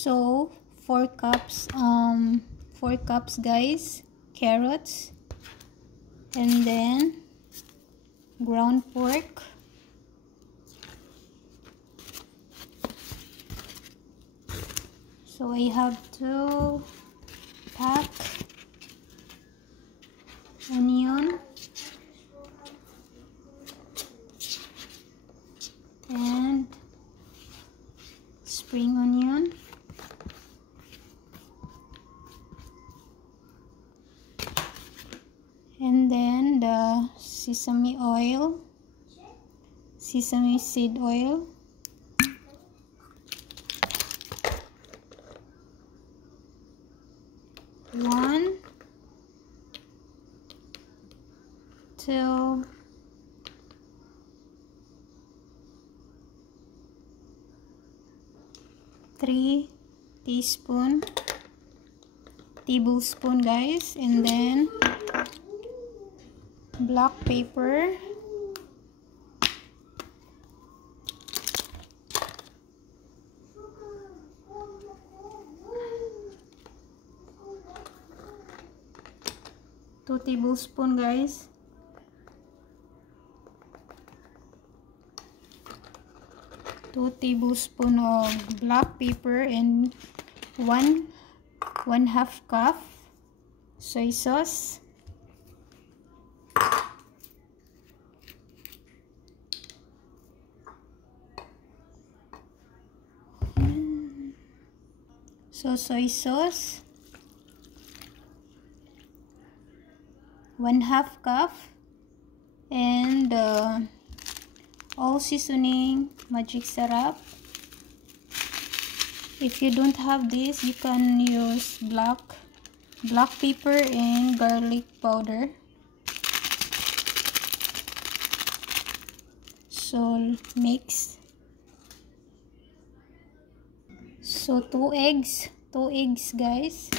So 4 cups guys, carrots, and then ground pork, so I have to pack onion and spring onion, and then the sesame seed oil, one, two, three tablespoon guys, and then black pepper, two tablespoon guys, two tablespoon of black pepper, and one half cup soy sauce, so soy sauce, 1/2 cup, and all seasoning magic syrup. If you don't have this, you can use black pepper and garlic powder. So mix. So two eggs guys.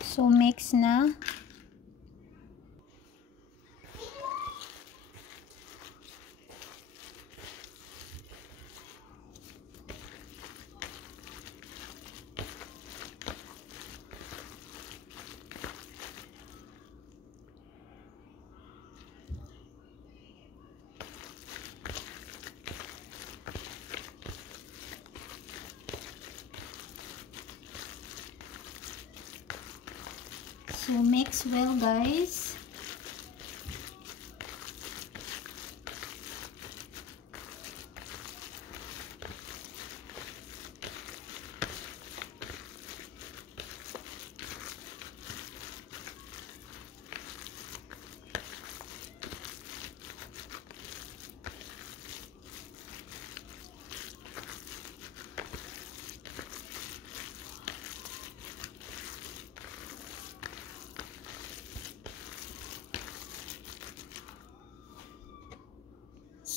So mix na. So mix well guys.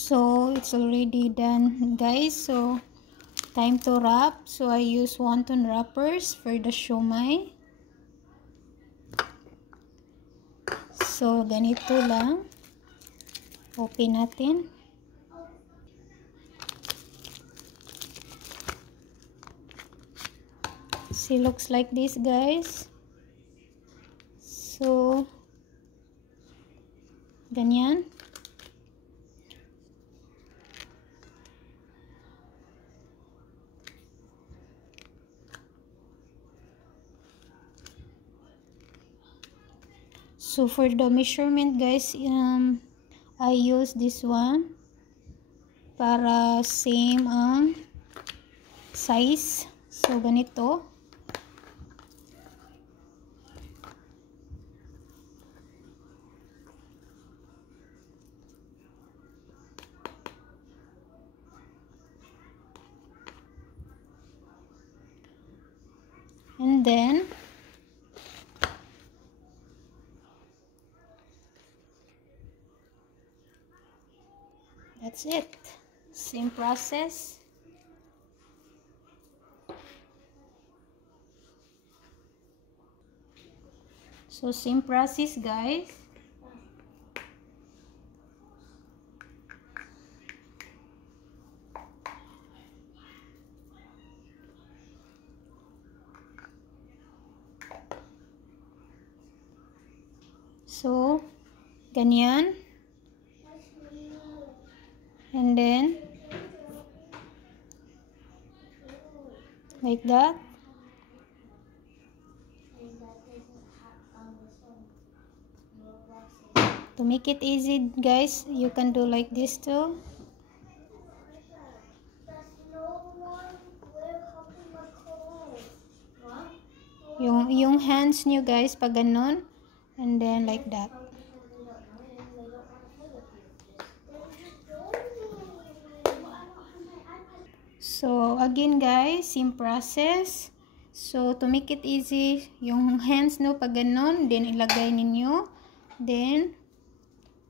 So it's already done guys, so time to wrap. So I use wonton wrappers for the siomai. So ganito lang, open natin. See, looks like this guys. So ganyan. So for the measurement guys, I use this one para same ang size. So ganito. And then that's it. Same process. So same process guys. So, ganyan. And then, like that. To make it easy, guys, you can do like this too. Yung hands nyo, guys, pag ganun. And then, like that. So, again, guys, same process. So, to make it easy, yung hands no, pag ganun, then ilagay ninyo. Then,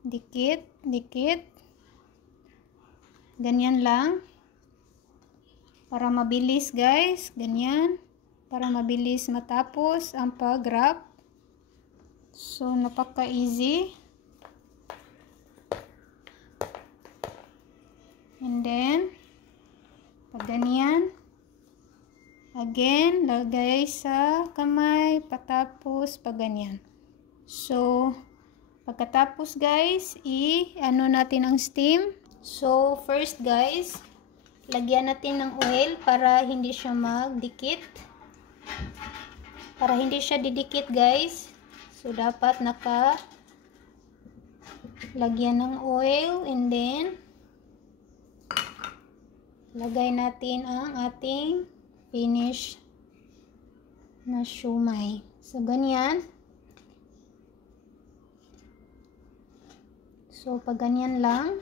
dikit, dikit. Ganyan lang. Para mabilis, guys. Ganyan. Para mabilis matapos ang pag-wrap. So, napaka-easy. And then, pag ganyan. Again, lagay sa kamay, patapos, pag ganyan. So, pagkatapos guys, ano natin ang steam. So, first guys, lagyan natin ng oil para hindi siya magdikit. Para hindi siya didikit guys. So, dapat lagyan ng oil and then, lagay natin ang ating finish na siomai. So, ganyan. So, pag ganyan lang.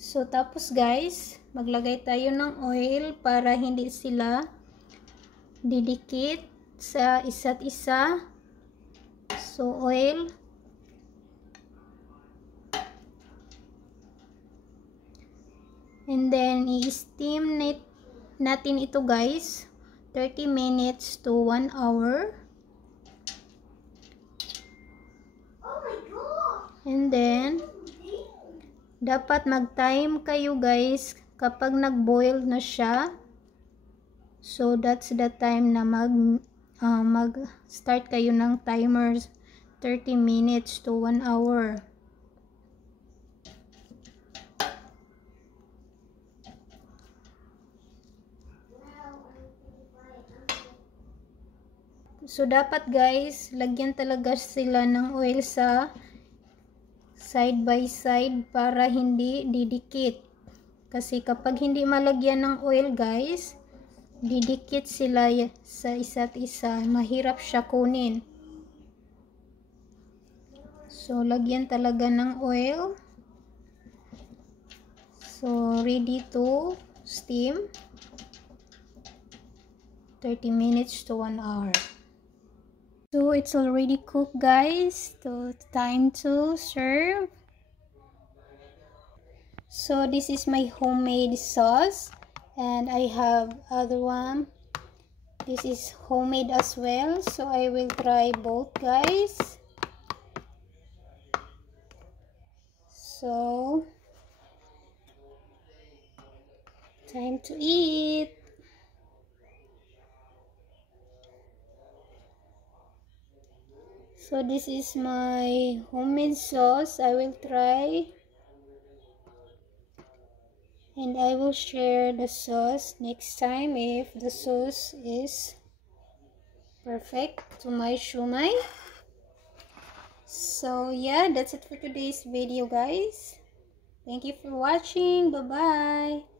So, tapos guys, maglagay tayo ng oil para hindi sila didikit sa isa't isa. So, oil. And then, i-steam natin ito guys, 30 minutes to 1 hour. And then, dapat mag-time kayo guys kapag nag-boil na siya. So, that's the time na mag-start kayo ng timers 30 minutes to 1 hour. So, dapat guys, lagyan talaga sila ng oil sa side by side para hindi didikit. Kasi kapag hindi malagyan ng oil guys, didikit sila sa isa't isa. Mahirap siya kunin. So, lagyan talaga ng oil. So, ready to steam 30 minutes to 1 hour. So, it's already cooked guys. So, time to serve. So, this is my homemade sauce. And I have other one. This is homemade as well. So, I will try both guys. So, time to eat. So, this is my homemade sauce. I will try. And I will share the sauce next time if the sauce is perfect to my siomai. So, yeah, that's it for today's video, guys. Thank you for watching. Bye-bye.